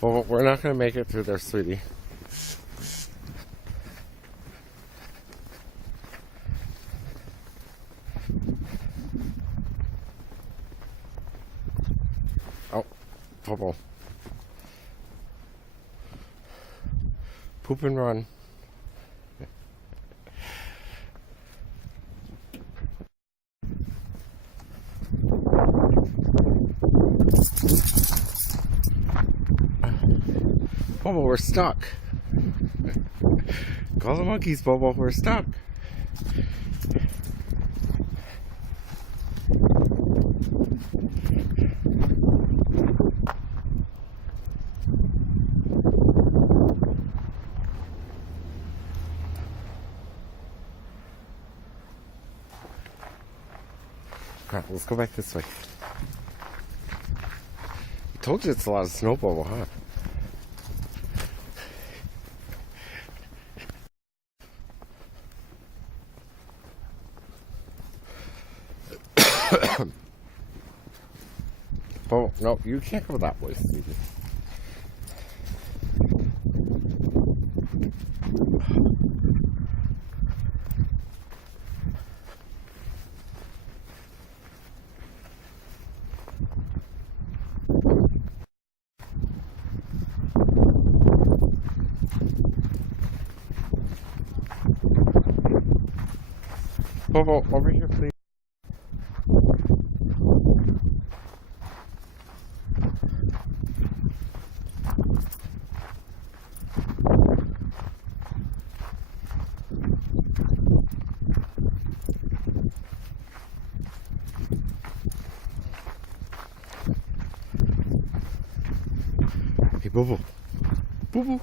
Well, we're not going to make it through there, sweetie. Oh, Bobo. Poop and run. Bobo, we're stuck. Call the monkeys, Bobo, we're stuck. Alright, let's go back this way. I told you it's a lot of snow, Bobo, huh? Bobo, no, you can't go that way, sweetie. Bobo, over here, please. Hey, Bobo. Bobo.